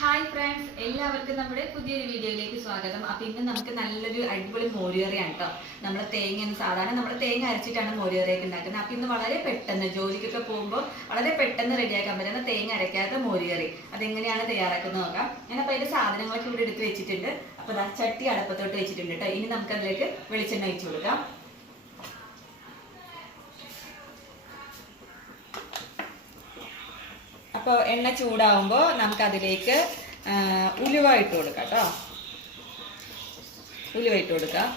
Hi friends, എല്ലാവർക്കും നമ്മുടെ പുതിയൊരു വീഡിയോയിലേക്ക് സ്വാഗതം. അപ്പൊ ഇന്ന് നമുക്ക് നല്ലൊരു അടിപൊളി മോരുകറിയാണ് കേട്ടോ. സാധാരണ നമ്മൾ തേങ്ങ അരച്ചിട്ടാണ് മോരുകറിയൊക്കെ ഉണ്ടാക്കുന്നത്. അപ്പൊ ഇന്ന് വളരെ പെട്ടെന്ന് ജോലിക്കൊക്കെ പോകുമ്പോൾ വളരെ പെട്ടെന്ന് റെഡിയാക്കാൻ പറ്റുന്ന തേങ്ങ അരയ്ക്കാത്ത മോരുകറി അതെങ്ങനെയാണ് തയ്യാറാക്കുന്നത് നോക്കാം. ഞാനപ്പോൾ അതിന്റെ സാധനങ്ങളൊക്കെ ഇവിടെ എടുത്ത് വെച്ചിട്ടുണ്ട്. അപ്പൊ ചട്ടി അടപ്പത്തോട്ട് വെച്ചിട്ടുണ്ട് കേട്ടോ. ഇനി നമുക്ക് അതിലേക്ക് വെളിച്ചെണ്ണ ഒഴിച്ചു കൊടുക്കാം. അപ്പോൾ എണ്ണ ചൂടാവുമ്പോൾ നമുക്കതിലേക്ക് ഉലുവ ഇട്ട് കൊടുക്കാം കേട്ടോ. ഉലുവ ഇട്ട് കൊടുക്കാം.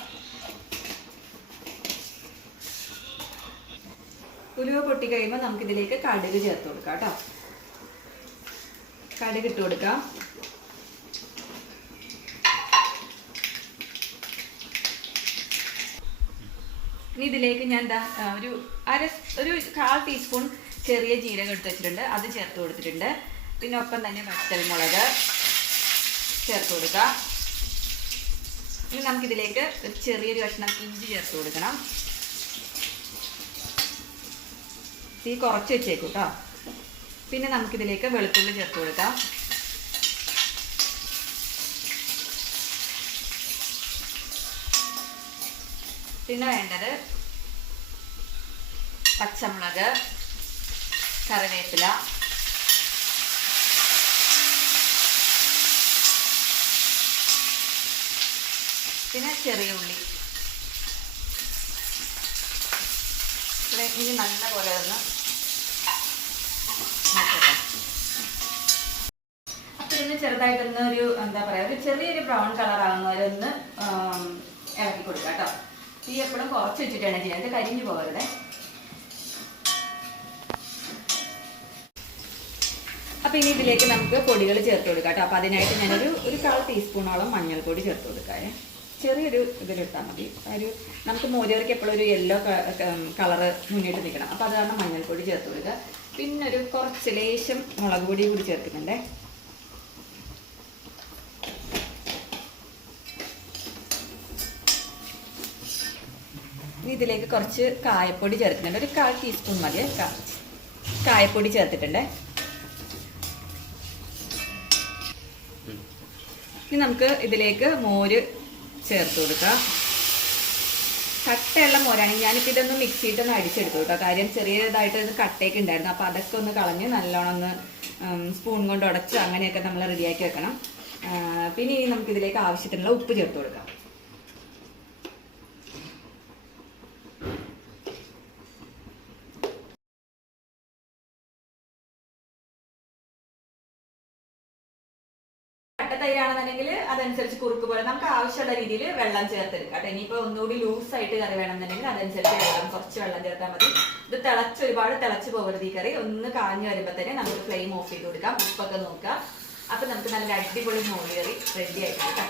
ഉലുവ പൊട്ടി കഴിയുമ്പോൾ നമുക്കിതിലേക്ക് കടുക് ചേർത്ത് കൊടുക്കാം കേട്ടോ. കടുക് ഇട്ട് കൊടുക്കാം. ഇനി ഇതിലേക്ക് ഞാൻ ഒരു 1/4 ടീസ്പൂൺ ചെറിയ ജീരകം എടുത്ത് വെച്ചിട്ടുണ്ട്, അത് ചേർത്ത് കൊടുത്തിട്ടുണ്ട്. പിന്നെ ഒപ്പം തന്നെ വറ്റൽമുളക് ചേർത്ത് കൊടുക്കുക. ഇനി നമുക്കിതിലേക്ക് ഒരു ചെറിയൊരു കഷ്ണം ഇഞ്ചി ചേർത്ത് കൊടുക്കണം. തീ കുറച്ച് വെച്ചേക്കും കേട്ടോ. പിന്നെ നമുക്കിതിലേക്ക് വെളുത്തുള്ളി ചേർത്ത് കൊടുക്കാം. പിന്നെ വേണ്ടത് പച്ചമുളക്, കറിവേപ്പില, പിന്നെ ചെറിയ ഉള്ളി. ഇവിടെ ഇനി നല്ല പോലെ ഒന്ന് നോക്കട്ടെ. അപ്പൊ ഇന്ന് ചെറുതായിട്ടൊന്ന് ഒരു ചെറിയൊരു ബ്രൗൺ കളർ ആകുന്നവരെ ഒന്ന് ഇളക്കി കൊടുക്കാം കേട്ടോ. തീ എപ്പോഴും കുറച്ച് വെച്ചിട്ടാണ് ചെയ്യുന്നത്, കരിഞ്ഞു പോകരുതേ. അപ്പൊ ഇനി ഇതിലേക്ക് നമുക്ക് പൊടികൾ ചേർത്ത് കൊടുക്കാം കേട്ടോ. അപ്പൊ അതിനായിട്ട് ഞാനൊരു 1/4 ടീസ്പൂണോളം മഞ്ഞൾപ്പൊടി ചേർത്ത് കൊടുക്കാം. ചെറിയൊരു ഇതിലിട്ടാൽ മതി. നമുക്ക് മോരുകറിക്ക് എപ്പോഴും ഒരു യെല്ലോ കളറ് മുന്നിട്ട് നിൽക്കണം. അപ്പൊ അത് കാരണം മഞ്ഞൾപ്പൊടി ചേർത്ത് കൊടുക്കുക. പിന്നെ കുറച്ച് ലേശം മുളക് പൊടി കൂടി ചേർക്കുന്നുണ്ട്. ഇതിലേക്ക് കുറച്ച് കായപ്പൊടി ചേർക്കുന്നുണ്ട്. ഒരു 1/4 ടീസ്പൂൺ മതി കായപ്പൊടി ചേർത്തിട്ടുണ്ട്. ഇനി നമുക്ക് ഇതിലേക്ക് മോര് ചേർത്ത് കൊടുക്കാം. കട്ടയുള്ള മോരാണെങ്കിൽ ഞാനിപ്പോൾ ഇതൊന്ന് മിക്സിയിട്ടൊന്ന് അടിച്ചെടുത്തു കേട്ടോ. കാര്യം ചെറിയതായിട്ട് കട്ടയൊക്കെ ഉണ്ടായിരുന്നു. അപ്പോൾ അതൊക്കെ ഒന്ന് കളഞ്ഞ് നല്ലോണം ഒന്ന് സ്പൂൺ കൊണ്ട് ഉടച്ച് അങ്ങനെയൊക്കെ നമ്മൾ റെഡിയാക്കി വെക്കണം. പിന്നെ ഇനി നമുക്കിതിലേക്ക് ആവശ്യത്തിനുള്ള ഉപ്പ് ചേർത്ത് കൊടുക്കാം. തൈരാണെന്നുണ്ടെങ്കിൽ അതനുസരിച്ച് കുറുക്ക് പോലെ നമുക്ക് ആവശ്യമുള്ള രീതിയിൽ വെള്ളം ചേർത്തെടുക്കാം കേട്ടോ. ഇനിയിപ്പോൾ ഒന്നുകൂടി ലൂസായിട്ട് കറി വേണമെന്നുണ്ടെങ്കിൽ അതനുസരിച്ച് കുറച്ച് വെള്ളം ചേർത്താൽ മതി. ഇത് ഒരുപാട് തിളച്ച് പോകരുത്. ഈ കറി ഒന്ന് കാഞ്ഞു വരുമ്പോൾ തന്നെ നമുക്ക് ഫ്ലെയിം ഓഫ് ചെയ്ത് കൊടുക്കാം. ഉപ്പൊക്കെ നോക്കാം. അപ്പൊ നമുക്ക് നല്ല അടിപൊളി മോരുകറി റെഡി ആയിട്ട് കേട്ടോ.